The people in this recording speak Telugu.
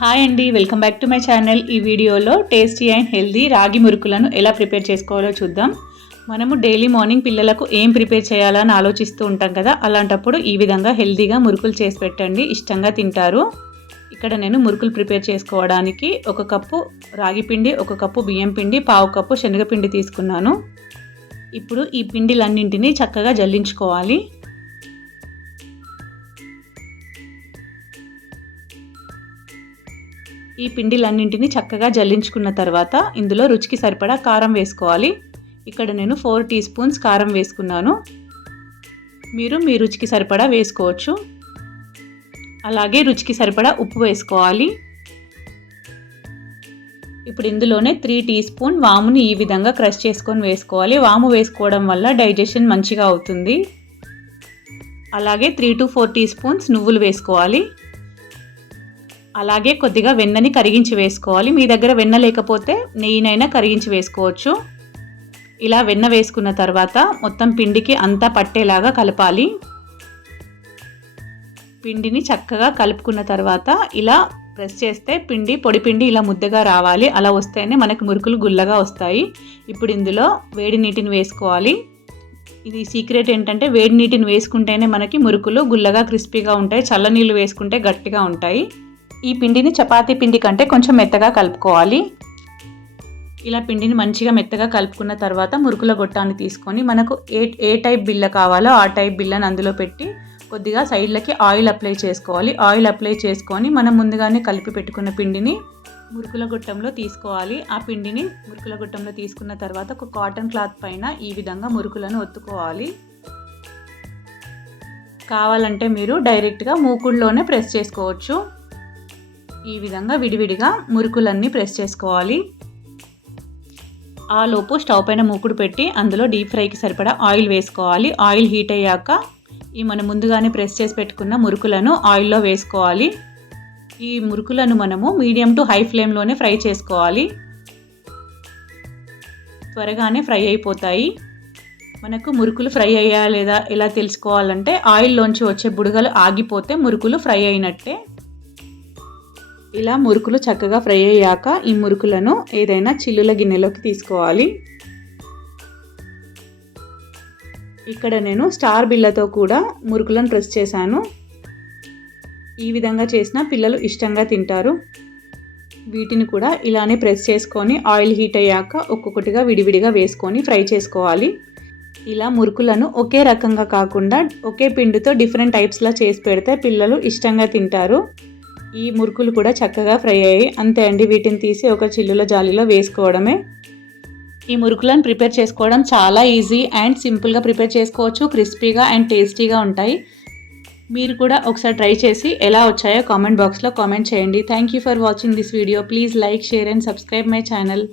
హాయ్ అండి, welcome back to my channel. ఈ వీడియోలో టేస్టీ అండ్ హెల్దీ రాగి మురుకులను ఎలా ప్రిపేర్ చేసుకోవాలో చూద్దాం. మనము డైలీ మార్నింగ్ పిల్లలకు ఏం ప్రిపేర్ చేయాలని ఆలోచిస్తూ ఉంటాం కదా, అలాంటప్పుడు ఈ విధంగా హెల్దీగా మురుకులు చేసి పెట్టండి, ఇష్టంగా తింటారు. ఇక్కడ నేను మురుకులు ప్రిపేర్ చేసుకోవడానికి 1 కప్పు రాగి పిండి, 1 కప్పు బియ్యం పిండి, 1/2 కప్పు శనగపిండి తీసుకున్నాను. ఇప్పుడు ఈ పిండిలన్నింటినీ చక్కగా జల్లించుకోవాలి. ఈ పిండిలన్నింటినీ చక్కగా జల్లించుకున్న తర్వాత ఇందులో రుచికి సరిపడా కారం వేసుకోవాలి. ఇక్కడ నేను 4 టీ స్పూన్స్ కారం వేసుకున్నాను. మీరు మీ రుచికి సరిపడా వేసుకోవచ్చు. అలాగే రుచికి సరిపడా ఉప్పు వేసుకోవాలి. ఇప్పుడు ఇందులోనే 3 టీ స్పూన్ వాముని ఈ విధంగా క్రష్ చేసుకొని వేసుకోవాలి. వాము వేసుకోవడం వల్ల డైజెషన్ మంచిగా అవుతుంది. అలాగే 3 to 4 టీ స్పూన్స్ నువ్వులు వేసుకోవాలి. అలాగే కొద్దిగా వెన్నని కరిగించి వేసుకోవాలి. మీ దగ్గర వెన్న లేకపోతే నెయ్యినైనా కరిగించి వేసుకోవచ్చు. ఇలా వెన్న వేసుకున్న తర్వాత మొత్తం పిండికి అంతా పట్టేలాగా కలపాలి. పిండిని చక్కగా కలుపుకున్న తర్వాత ఇలా ప్రెస్ చేస్తే పొడి పిండి ఇలా ముద్దగా రావాలి. అలా వస్తేనే మనకి మురుకులు గుల్లగా వస్తాయి. ఇప్పుడు ఇందులో వేడి నీటిని వేసుకోవాలి. ఇది సీక్రెట్ ఏంటంటే వేడి నీటిని వేసుకుంటేనే మనకి మురుకులు గుల్లగా క్రిస్పీగా ఉంటాయి. చల్లనీళ్ళు వేసుకుంటే గట్టిగా ఉంటాయి. ఈ పిండిని చపాతీ పిండి కంటే కొంచెం మెత్తగా కలుపుకోవాలి. ఇలా పిండిని మంచిగా మెత్తగా కలుపుకున్న తర్వాత మురుకుల గొట్టాన్ని తీసుకొని మనకు ఏ టైప్ బిళ్ళ కావాలో ఆ టైప్ బిళ్ళని అందులో పెట్టి కొద్దిగా సైడ్లకి ఆయిల్ అప్లై చేసుకోవాలి. ఆయిల్ అప్లై చేసుకొని మనం ముందుగానే కలిపి పెట్టుకున్న పిండిని మురుకుల గొట్టంలో తీసుకోవాలి. ఆ పిండిని మురుకుల గొట్టంలో తీసుకున్న తర్వాత ఒక కాటన్ క్లాత్ పైన ఈ విధంగా మురుకులను ఒత్తుకోవాలి. కావాలంటే మీరు డైరెక్ట్గా మూకుడులోనే ప్రెస్ చేసుకోవచ్చు. ఈ విధంగా విడివిడిగా మురుకులన్నీ ప్రెస్ చేసుకోవాలి. ఆ లోపు స్టవ్ పైన మూకుడు పెట్టి అందులో డీప్ ఫ్రైకి సరిపడా ఆయిల్ వేసుకోవాలి. ఆయిల్ హీట్ అయ్యాక ఈ మనం ముందుగానే ప్రెస్ చేసి పెట్టుకున్న మురుకులను ఆయిల్లో వేసుకోవాలి. ఈ మురుకులను మనము మీడియం టు హై ఫ్లేమ్లోనే ఫ్రై చేసుకోవాలి. త్వరగానే ఫ్రై అయిపోతాయి. మనకు మురుకులు ఫ్రై అయ్యా లేదా ఎలా తెలుసుకోవాలంటే ఆయిల్లోంచి వచ్చే బుడగలు ఆగిపోతే మురుకులు ఫ్రై అయినట్టే. ఇలా మురుకులు చక్కగా ఫ్రై అయ్యాక ఈ మురుకులను ఏదైనా చిల్లుల గిన్నెలోకి తీసుకోవాలి. ఇక్కడ నేను స్టార్ బిళ్ళతో కూడా మురుకులను ప్రెస్ చేశాను. ఈ విధంగా చేసిన పిల్లలు ఇష్టంగా తింటారు. వీటిని కూడా ఇలానే ప్రెస్ చేసుకొని ఆయిల్ హీట్ అయ్యాక ఒక్కొక్కటిగా విడివిడిగా వేసుకొని ఫ్రై చేసుకోవాలి. ఇలా మురుకులను ఒకే రకంగా కాకుండా ఒకే పిండితో డిఫరెంట్ టైప్స్లా చేసి పెడితే పిల్లలు ఇష్టంగా తింటారు. ఈ మురుకులు కూడా చక్కగా ఫ్రై అయ్యాయి. అంతే అండి, వీటిని తీసి ఒక చిల్లుల జాలీలో వేసుకోవడమే. ఈ మురుకులను ప్రిపేర్ చేసుకోవడం చాలా ఈజీ అండ్ సింపుల్గా ప్రిపేర్ చేసుకోవచ్చు. క్రిస్పీగా అండ్ టేస్టీగా ఉంటాయి. మీరు కూడా ఒకసారి ట్రై చేసి ఎలా వచ్చాయో కామెంట్ బాక్స్లో కామెంట్ చేయండి. Thank you for watching this video. Please like, share and subscribe my channel.